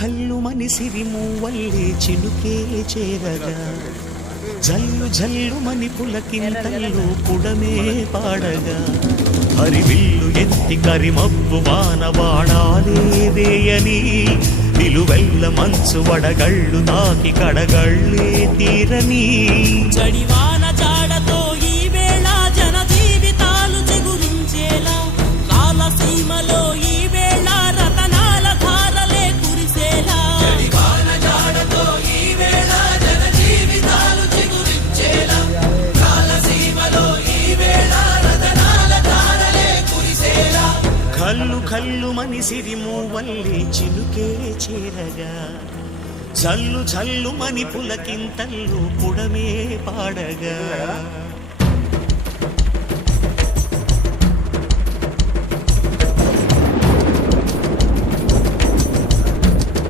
కల్లు మని సిరిమూవల్లే చినుకే చేరగా జల్లు జల్లు మని పులకింతల్లో పుడమే పాడగా హరివిల్లు ఎత్తి కరిమబ్బు వానవాడాలే వేయని నిలువెల్ల మంచు వడగళ్ళు తాకి కడగళ్ళే తీరని జడివాన జాడతో ఈ వేళ జన జీవితాలు చెగురించేలా రాలసీమలో ఈ వేళ రతనాల ధారలే కురిసేలా జడివాన జాడతో ఈ వేళ జన జీవితాలు చెగురించేలా రాలసీమలో ఈ వేళ రతనాల ధారలే కురిసేలా కల్లు కల్లు మని సిరిమూవల్లే చినుకే చేరగా జల్లు జల్లు మని పులకింతల్లు పుడమే పాడగా